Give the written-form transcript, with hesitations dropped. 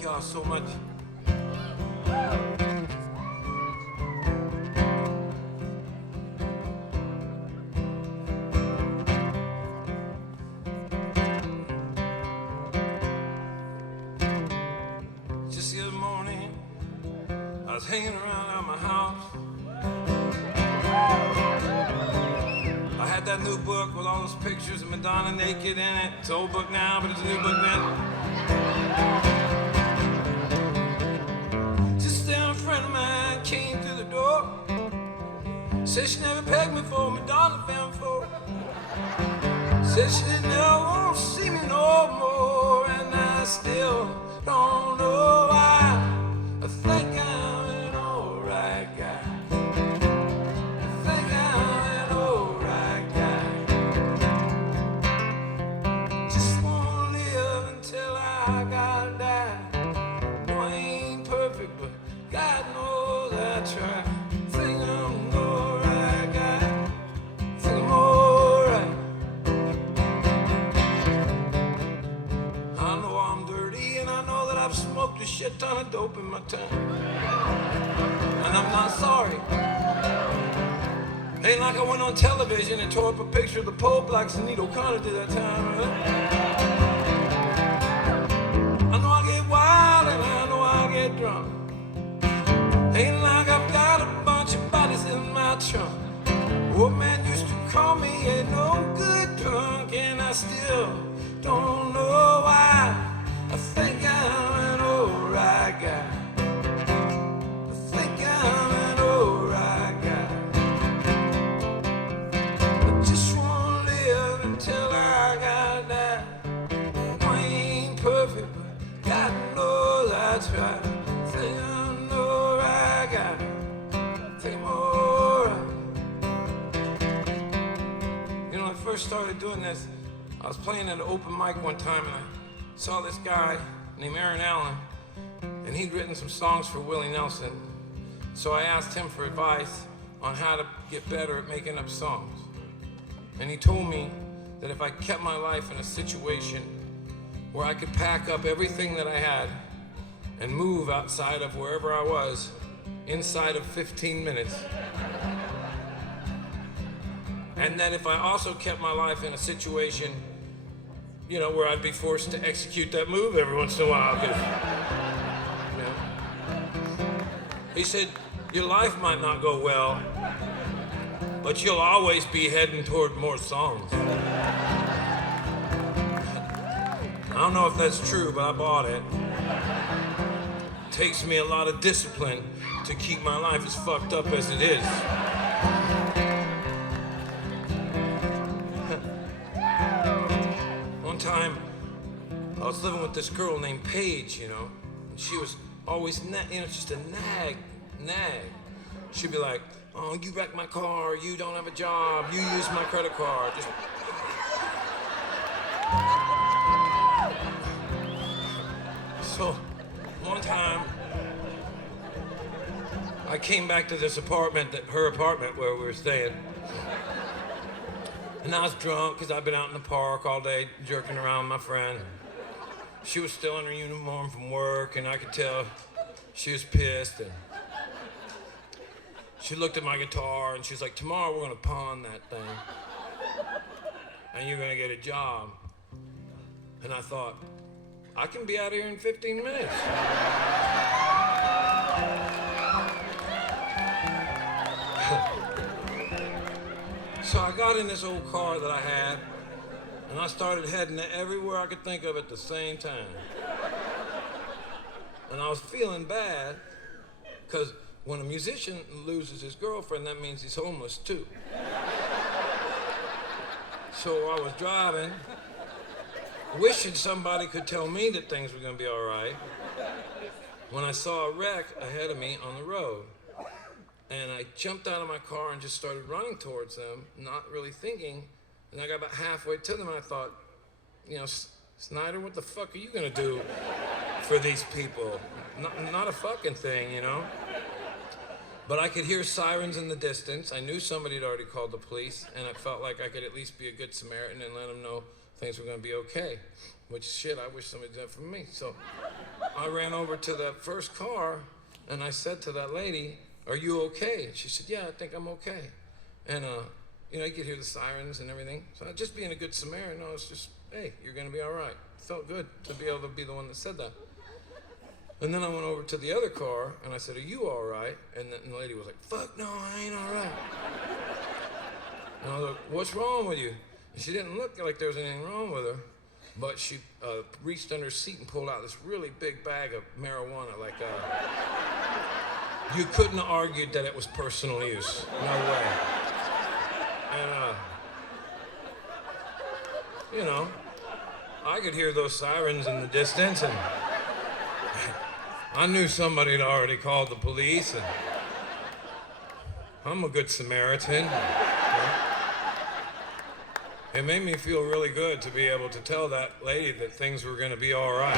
Thank y'all so much. Just the other morning, I was hanging around at my house. I had that new book with all those pictures of Madonna naked in it. It's an old book now, but it's a new book then. Just then a friend of mine came through the door. Said she never pegged me for a Madonna fan for. Said she didn't ever want to see me no more. And I still don't know why. I think I'm an alright guy. I think I'm an alright guy. Just wanna live until I gotta die. No, I ain't perfect, but God knows I try. Think I'm an alright guy. Think I'm alright. I know I'm dirty and I know that I've smoked a shit ton of dope in my time. And I'm not sorry. Ain't like I went on television and tore up a picture of the Pope like Snider did that time. Right? I know I get wild and I know I get drunk. Ain't like I've got a bunch of bodies in my trunk. Old man used to call me a no good drunk, and I still don't know why. I think I'm an alright guy. I think I'm an alright guy. I just wanna live until I gotta die. I ain't perfect, but God knows I try. Think I'm an alright guy. Think I'm alright. You know, when I first started doing this, I was playing at an open mic one time and I saw this guy named Aaron Allen, and he'd written some songs for Willie Nelson. So I asked him for advice on how to get better at making up songs. And he told me that if I kept my life in a situation where I could pack up everything that I had and move outside of wherever I was inside of 15 minutes, and that if I also kept my life in a situation, you know, where I'd be forced to execute that move every once in a while. You know. He said, your life might not go well, but you'll always be heading toward more songs. I don't know if that's true, but I bought it. It takes me a lot of discipline to keep my life as fucked up as it is. Time I was living with this girl named Paige, you know, and she was always, just a nag. She'd be like, oh, you wrecked my car, you don't have a job, you use my credit card. Just... So, one time, I came back to this apartment, her apartment where we were staying. And I was drunk because I'd been out in the park all day jerking around with my friend. She was still in her uniform from work, and I could tell she was pissed. And she looked at my guitar, and she was like, tomorrow we're going to pawn that thing, and you're going to get a job. And I thought, I can be out of here in 15 minutes. So I got in this old car that I had, and I started heading everywhere I could think of at the same time. And I was feeling bad, because when a musician loses his girlfriend, that means he's homeless too. So I was driving, wishing somebody could tell me that things were gonna be all right, when I saw a wreck ahead of me on the road. And I jumped out of my car and just started running towards them, not really thinking. And I got about halfway to them and I thought, you know, Snider, what the fuck are you gonna do for these people? Not a fucking thing, you know? But I could hear sirens in the distance. I knew somebody had already called the police, and I felt like I could at least be a good Samaritan and let them know things were gonna be okay. Which, shit, I wish somebody did that for me. So I ran over to that first car, and I said to that lady, "Are you okay?" And she said, "Yeah, I think I'm okay." And, you could hear the sirens and everything. So just being a good Samaritan, I was just, hey, you're gonna be all right. It felt good to be able to be the one that said that. And then I went over to the other car, and I said, "Are you all right?" And the lady was like, "Fuck no, I ain't all right." And I was like, "What's wrong with you?" And she didn't look like there was anything wrong with her, but she reached under her seat and pulled out this really big bag of marijuana. Like, you couldn't have argued that it was personal use. No way. And, I could hear those sirens in the distance, and I knew somebody had already called the police, and I'm a good Samaritan. It made me feel really good to be able to tell that lady that things were going to be all right.